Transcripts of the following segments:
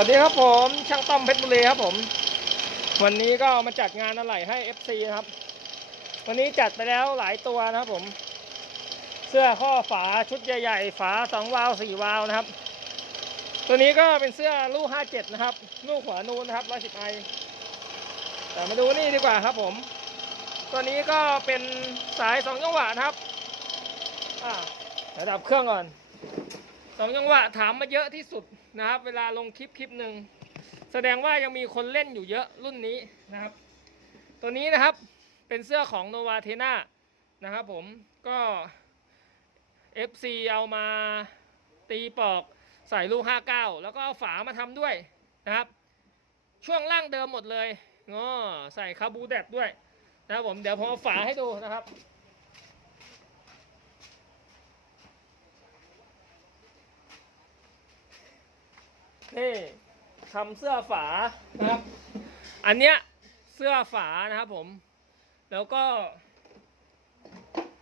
วัสดีครับผมช่างต้อมเพชรบุรีครับผม วันนี้ก็มาจัดงานอะไหล่ให้ FC นะครับ วันนี้จัดไปแล้วหลายตัวนะครับผม เสื้อข้อฝาชุดใหญ่ๆ ฝาสองวาล์วสี่วาล์วนะครับ ตัวนี้ก็เป็นเสื้อลูก57นะครับ ลูกหัวนูนนะครับ110ไอแต่มาดูนี่ดีกว่าครับผม ตัวนี้ก็เป็นสายสองจังหวะนะครับอ่าระดับเครื่องก่อนสองจังหวะถามมาเยอะที่สุด นะครับ เวลาลงคลิปคลิปหนึ่งแสดงว่ายังมีคนเล่นอยู่เยอะรุ่นนี้นะครับ ตัวนี้นะครับเป็นเสื้อของโนวาเทนานะครับผมก็ FC เอามาตีปอกใส่ลูก 59 แล้วก็เอาฝามาทำด้วยนะครับ ช่วงล่างเดิมหมดเลยงอใส่คาบูแดดด้วยนะครับผมเดี๋ยวผมเอาฝาให้ดูนะครับ นี่ทำเสื้อฝานะครับ อันเนี้ยเสื้อฝานะครับผม แล้วก็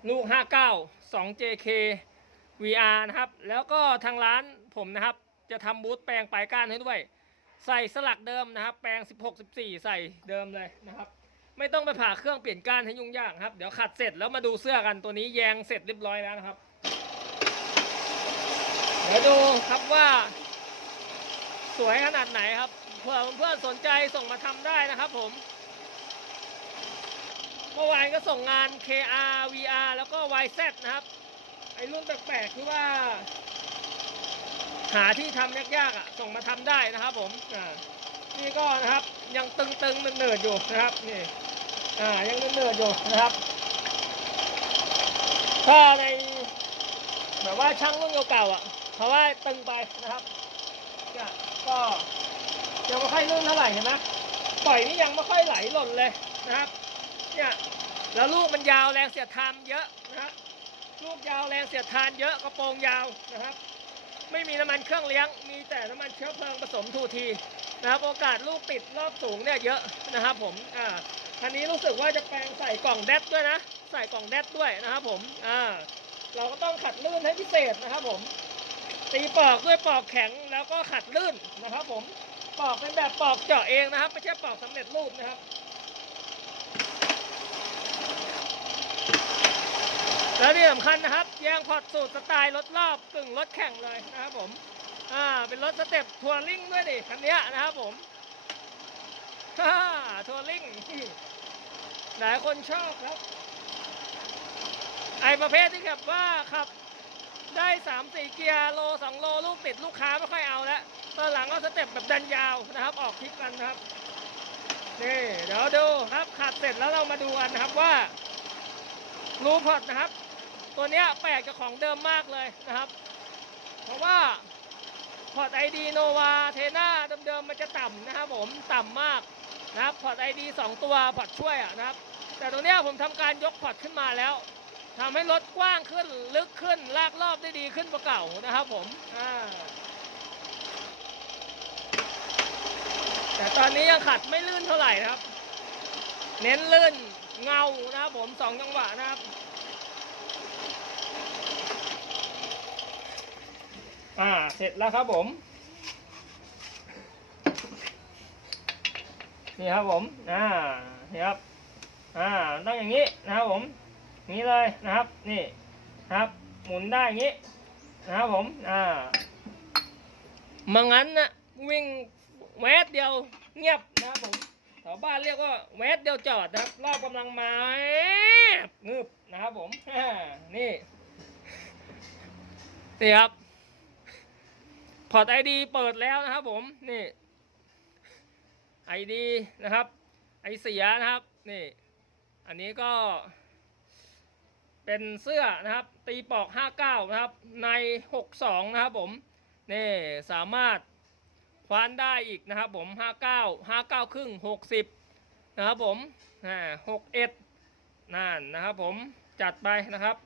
ลูก 59 2 JK VR นะครับ แล้วก็ทางร้านผมนะครับ จะทำบูธแปลงปลายก้านให้ด้วย ใส่สลักเดิมนะครับ แปลง 16 14 ใส่เดิมเลยนะครับ ไม่ต้องไปผ่าเครื่องเปลี่ยนก้านให้ยุ่งยากครับ เดี๋ยวขัดเสร็จแล้วมาดูเสื้อกันตัวนี้แยงเสร็จเรียบร้อยแล้วนะครับ เดี๋ยวดูครับว่า สวยขนาดไหนครับเพื่อเพื่อนสนใจส่งมาทำได้นะครับผม เมื่อวานก็ส่งงาน KR VR แล้วก็ YZ นะครับ ไอรุ่นแปลกๆคือว่า หาที่ทำยากๆอะ ส่งมาทำได้นะครับผมอ่านี่ก็นะครับ ยังตึงๆเนิร์ดอยู่นะครับนี่อ่ายังเนิร์ดๆอยู่นะครับ ถ้าในแบบว่าช่างรุ่นเก่าๆอะเพราะว่าตึงไปนะครับ เนี่ยก็ยังไม่ค่อยลื่นเท่าไหร่เห็นไหมปล่อยนี่ยังไม่ค่อยไหลหล่นเลยนะครับ เนี่ยแล้วลูกมันยาวแรงเสียดทานเยอะนะครับ ลูกยาวแรงเสียดทานเยอะกระโปรงยาวนะครับ ไม่มีน้ำมันเครื่องเลี้ยง มีแต่น้ำมันเชื้อเพลิงผสมทูทีนะครับ โอกาสลูกติดรอบสูงเนี่ยเยอะนะครับผมอ่าคันนี้รู้สึกว่าจะแปลงใส่กล่องแดดด้วยนะ ใส่กล่องแดดด้วยนะครับผมอ่าเราก็ต้องขัดลื่นให้พิเศษนะครับผม ตีปอกด้วยปอกแข็งแล้วก็ขัดลื่นนะครับผมปอกเป็นแบบปอกเจาะเองนะครับ ไม่ใช่ปอกสำเร็จรูปนะครับ แล้วที่สำคัญนะครับยางพอร์ตสูตรสไตล์รถรอบกึ่งรถแข่งเลยนะครับผมอ่าเป็นรถสเต็ปทัวริงด้วยดิคันเนี้นะครับผมฮ่าทัวริงหลายคนชอบครับ ไอประเภทที่แบบว่าขับ ได้สามสี่เกียร์โลสองโลลูกติดลูกค้าไม่ค่อยเอาแล้วตอนหลังก็สเต็ปแบบดันยาวนะครับ ออกคลิปกันครับนี่เดี๋ยวดูครับขัดเสร็จแล้วเรามาดูกันนะครับว่ารูพอร์ตนะครับ ตัวนี้แปลกจากของเดิมมากเลยนะครับ เพราะว่าพอร์ตไอดีโนวาเทน่าเดิมๆมันจะต่ำนะครับผมต่ำมากนะครับพอร์ตไอดีสองตัวพอร์ตช่วยอะนะครับ แต่ตรงนี้ผมทำการยกพอร์ตขึ้นมาแล้ว ทำให้รถกว้างขึ้นลึกขึ้นลากรอบได้ดีขึ้นกว่าเก่านะครับผมอ่าแต่ตอนนี้ยังขัดไม่ลื่นเท่าไหร่นะครับ เน้นลื่นเงานะครับผมสองจังหวะนะครับอ่าเสร็จแล้วครับผม นี่ครับผมอ่านี่ครับอ่าต้องอย่างนี้นะครับผมอย่าง นี้เลยนะครับ นี่นะครับ หมุนได้อย่างนี้นะครับผม อ่ามางั้นนะวิ่งแวดเดียวเงียบนะครับผมชาวบ้านเรียกว่าแวดเดียวจอดนะครับ รอบกำลังมาแอบงึบนะครับผมนี่นี่ครับพอร์ตไอดีเปิดแล้วนะครับผมนี่ไอดีนะครับ ไอเสียนะครับ นี่ อันนี้ก็ เป็นเสื้อนะครับ ตีปอก 59 นะครับ ใน 62 นะครับผม นี่สามารถคว้านได้อีกนะครับผม 59 59 ครึ่ง 60 นะครับผมอ่า61 นั่นนะครับผม จัดไปนะครับ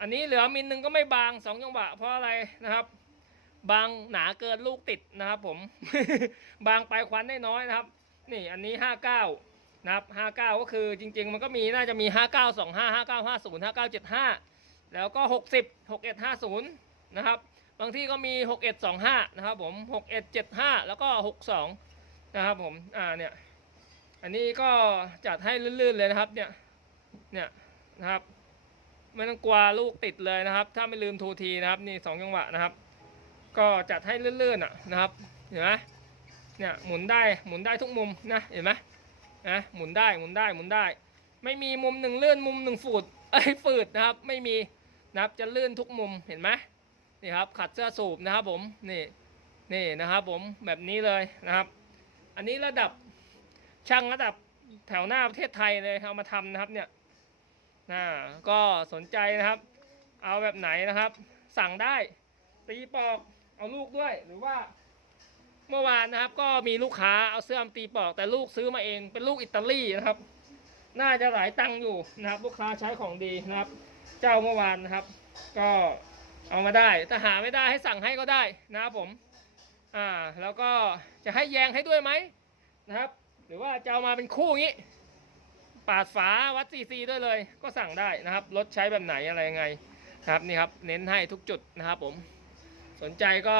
อันนี้เหลือมิลหนึ่งก็ไม่บางสองจังหวะ เพราะอะไรนะครับ บางหนาเกินลูกติดนะครับผม บางไปควันได้น้อยนะครับ นี่อันนี้ 59 นะครับ59 ก็คือจริง ๆ มันก็มีน่าจะมี 5925 5950 5975 แล้วก็ 60 6150 นะครับ บางที่ก็มี 6125 นะครับผม 6175 แล้วก็ 62 นะครับผม อ่า เนี่ย อันนี้ก็จัดให้ลื่นๆเลยนะครับ เนี่ย เนี่ย นะครับ ไม่ต้องกลัวลูกติดเลยนะครับ ถ้าไม่ลืมทูทีนะครับ นี่สองจังหวะนะครับ ก็จัดให้ลื่นๆอะนะครับ เห็นไหมเนี่ย หมุนได้ หมุนได้ทุกมุมนะ เห็นไหม นะหมุนได้หมุนได้หมุนได้ ไม่มีมุมหนึ่งลื่นมุมหนึ่งฝืดเอ้ฝืดนะครับ ไม่มีนะครับจะลื่นทุกมุมเห็นไหมนี่ครับขัดเสื้อสูบนะครับผมนี่นี่นะครับผมแบบนี้เลยนะครับ อันนี้ระดับช่างระดับแถวหน้าประเทศไทยเลยเอามาทำนะครับเนี่ยนะก็สนใจนะครับ เอาแบบไหนนะครับ สั่งได้ตีปอกเอาลูกด้วยหรือว่า เมื่อวานนะครับ ก็มีลูกค้าเอาเสื้อมตีปอก แต่ลูกซื้อมาเองเป็นลูกอิตาลีนะครับ น่าจะหลายตังค์อยู่นะครับ ลูกค้าใช้ของดีนะครับ เจ้าเมื่อวานนะครับ ก็เอามาได้ถ้าหาไม่ได้ให้สั่งให้ก็ได้นะครับผม อ่า แล้วก็จะให้แยงให้ด้วยไหมนะครับ หรือว่าจะเอามาเป็นคู่งี้ ปาดฝาวัดซีซีด้วยเลย ก็สั่งได้นะครับรถใช้แบบไหนอะไรยังไงนะครับนี่ครับ เน้นให้ทุกจุดนะครับผม สนใจก็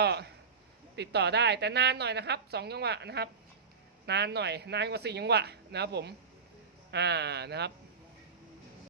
ติดต่อได้แต่นานหน่อยนะครับสองจังหวะนะครับ นานหน่อยนานกว่าสี่จังหวะนะครับผมอ่านะครับ